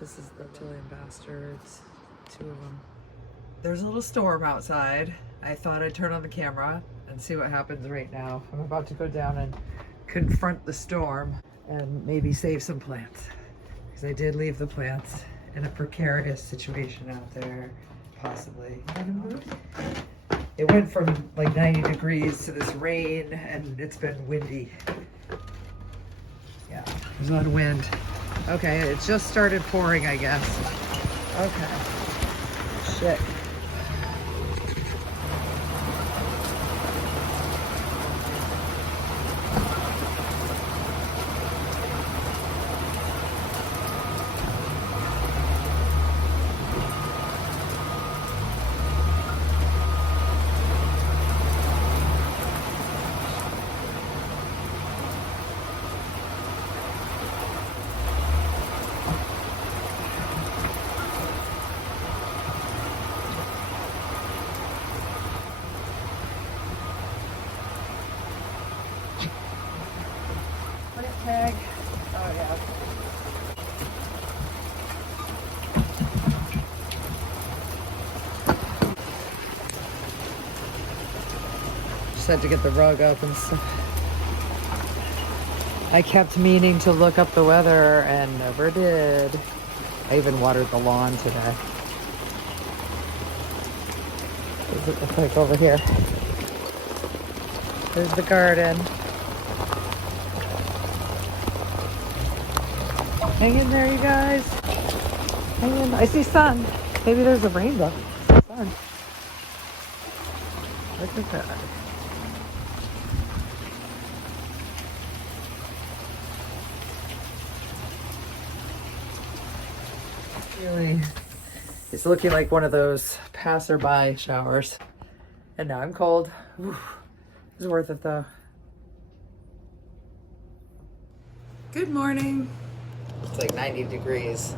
This is the Chilean bastards, 2 of them. There's a little storm outside. I thought I'd turn on the camera and see what happens right now. I'm about to go down and confront the storm and maybe save some plants. Because I did leave the plants in a precarious situation out there, possibly. It went from like 90 degrees to this rain, and it's been windy. Yeah, there's a lot of wind. Okay, it just started pouring, I guess. Okay. Shit. Tag. Oh yeah. Just had to get the rug up and stuff. I kept meaning to look up the weather and never did. I even watered the lawn today. What does it look like over here? There's the garden. Hang in there, you guys. Hang in. I see sun. Maybe there's a rainbow. Sun. Look at that. Really, it's looking like one of those passerby showers. And now I'm cold. Whew. It's worth it though. Good morning. It's like 90 degrees.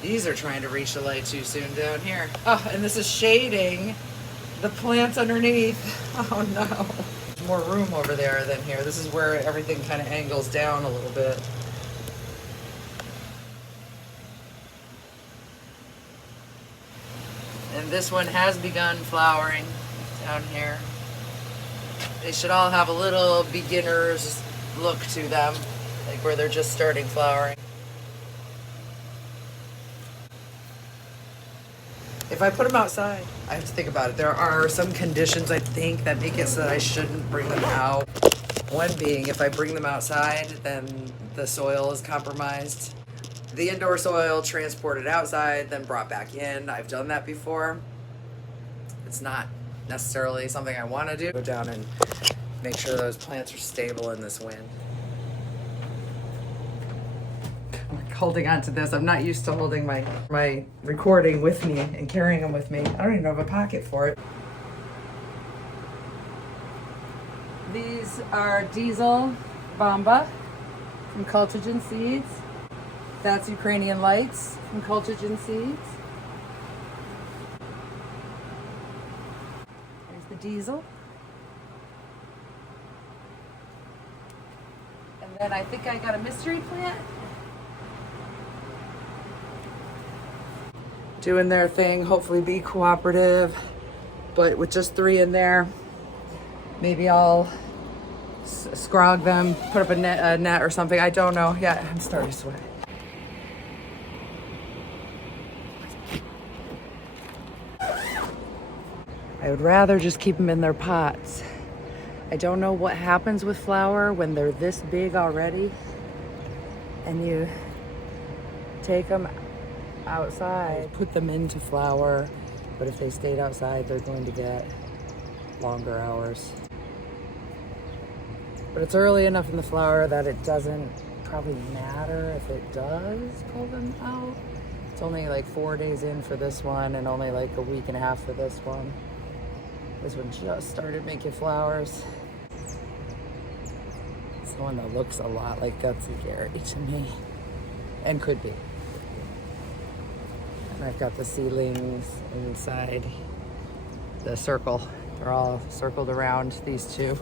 These are trying to reach the light too soon down here. Oh, and this is shading the plants underneath. Oh no. There's more room over there than here. This is where everything kind of angles down a little bit. And this one has begun flowering down here. They should all have a little beginner's look to them, like where they're just starting flowering. If I put them outside, I have to think about it. There are some conditions, I think, that make it so that I shouldn't bring them out. One being, if I bring them outside, then the soil is compromised. The indoor soil transported outside, then brought back in. I've done that before. It's not necessarily something I want to do. Go down and make sure those plants are stable in this wind. I'm like holding on to this. I'm not used to holding my recording with me and carrying them with me. I don't even have a pocket for it. These are diesel bamba from Cultigen Seeds. That's Ukrainian Lights from Cultigen Seeds. Diesel. And then I think I got a mystery plant. Doing their thing, hopefully be cooperative, but with just 3 in there, maybe I'll scrog them, put up a net or something. I don't know. Yeah, I'm starting to sweat. I would rather just keep them in their pots. I don't know what happens with flower when they're this big already and you take them outside, put them into flower, but if they stayed outside, they're going to get longer hours. But it's early enough in the flower that it doesn't probably matter if it does pull them out. It's only like 4 days in for this one and only like a week and a half for this one. This one just started making flowers. It's the one that looks a lot like Gutsy Gary to me, and could be. And I've got the seedlings inside the circle. They're all circled around these two.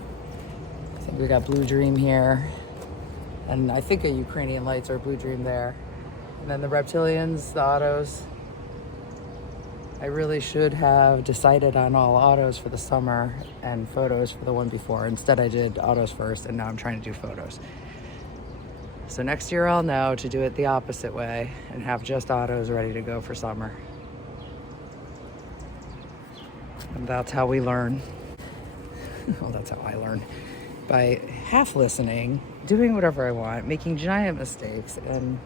I think we got Blue Dream here. And I think a Ukrainian lights or Blue Dream there. And then the reptilians, the autos. I really should have decided on all autos for the summer and photos for the one before. Instead, I did autos first, and now I'm trying to do photos. So next year I'll know to do it the opposite way and have just autos ready to go for summer. And that's how we learn. Well, that's how I learn. By half listening, doing whatever I want, making giant mistakes, and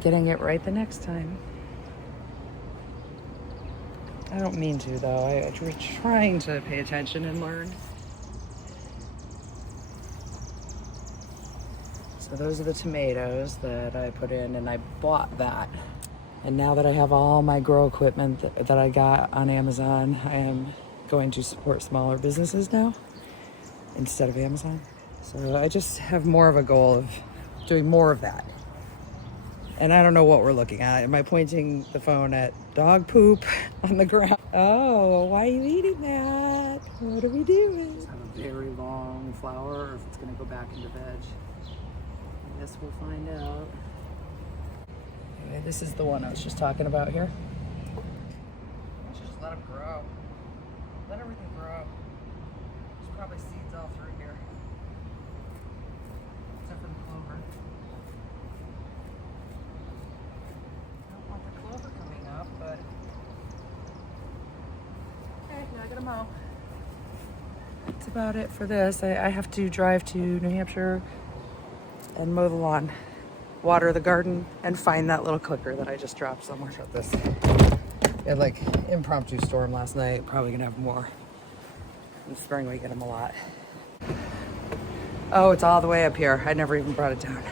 getting it right the next time. I don't mean to, though. I'm trying to pay attention and learn. So those are the tomatoes that I put in, and I bought that. And now that I have all my grow equipment that I got on Amazon, I am going to support smaller businesses now instead of Amazon. So I just have more of a goal of doing more of that. And I don't know what we're looking at. Am I pointing the phone at dog poop on the ground? Oh, why are you eating that? What are we doing? I have a very long flower, or if it's gonna go back into veg. I guess we'll find out. Anyway, this is the one I was just talking about here. I should just let them grow. Let everything grow. There's probably seeds all through here. Except for the clover. I don't want the clover coming up, but okay, now I gotta mow. That's about it for this. I have to drive to New Hampshire and mow the lawn, water the garden, and find that little clicker that I just dropped somewhere. Shut this. We had like impromptu storm last night. Probably gonna have more. In the spring we get them a lot. Oh, it's all the way up here. I never even brought it down.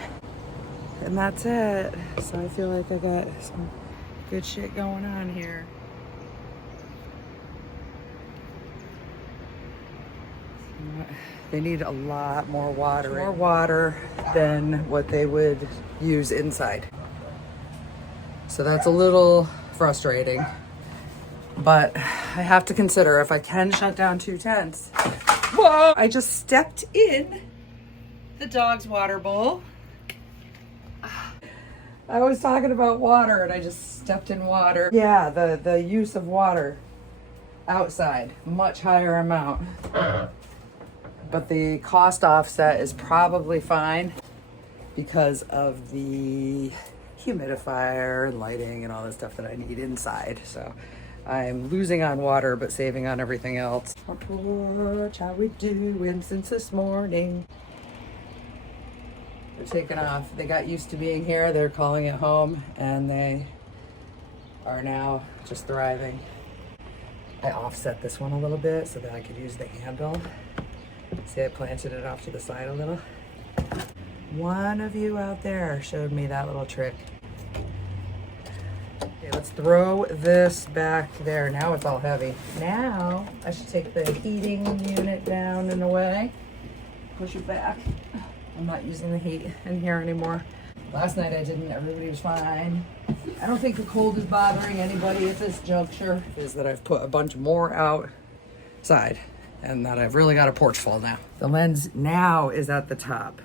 And that's it. So I feel like I got some good shit going on here. They need a lot more water. More water than what they would use inside. So that's a little frustrating. But I have to consider if I can shut down 2 tents. Whoa! I just stepped in the dog's water bowl. I was talking about water and I just stepped in water. Yeah, the use of water outside, much higher amount. But the cost offset is probably fine because of the humidifier and lighting and all the stuff that I need inside. So I'm losing on water, but saving on everything else. Our porch, how we doing since this morning? They're taking off. They got used to being here. They're calling it home, and they are now just thriving. I offset this one a little bit so that I could use the handle. See, I planted it off to the side a little. One of you out there showed me that little trick. Okay, let's throw this back there. Now it's all heavy. Now I should take the heating unit down and away. Push it back. I'm not using the heat in here anymore. Last night I didn't. Everybody was fine. I don't think the cold is bothering anybody at this juncture. Is that I've put a bunch more outside. And that I've really got a porch full now. The lens now is at the top.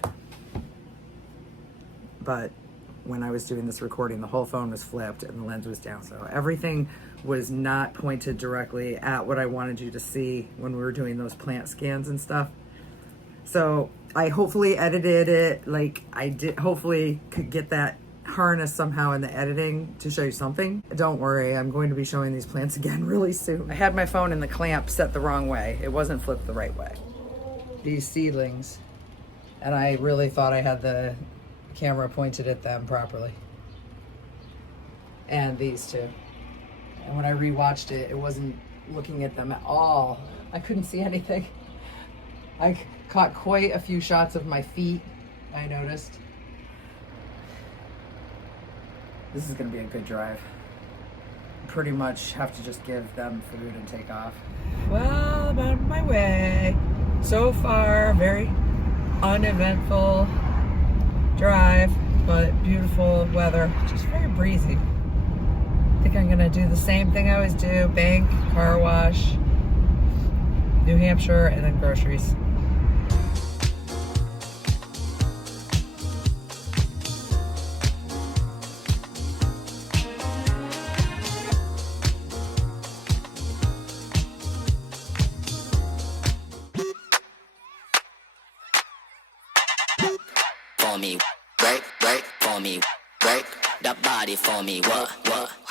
But when I was doing this recording, the whole phone was flipped and the lens was down. So everything was not pointed directly at what I wanted you to see when we were doing those plant scans and stuff. So I hopefully edited it like I did, hopefully could get that harness somehow in the editing to show you something. Don't worry, I'm going to be showing these plants again really soon. I had my phone in the clamp set the wrong way. It wasn't flipped the right way. These seedlings, and I really thought I had the camera pointed at them properly. And these two. And when I rewatched it, it wasn't looking at them at all. I couldn't see anything. I caught quite a few shots of my feet, I noticed. This is gonna be a good drive. Pretty much have to just give them food and take off. Well, I'm on my way. So far, very uneventful drive, but beautiful weather. Just very breezy. I think I'm gonna do the same thing I always do. Bank, car wash, New Hampshire, and then groceries. for me. Break, break for me. Break that body for me. What, what?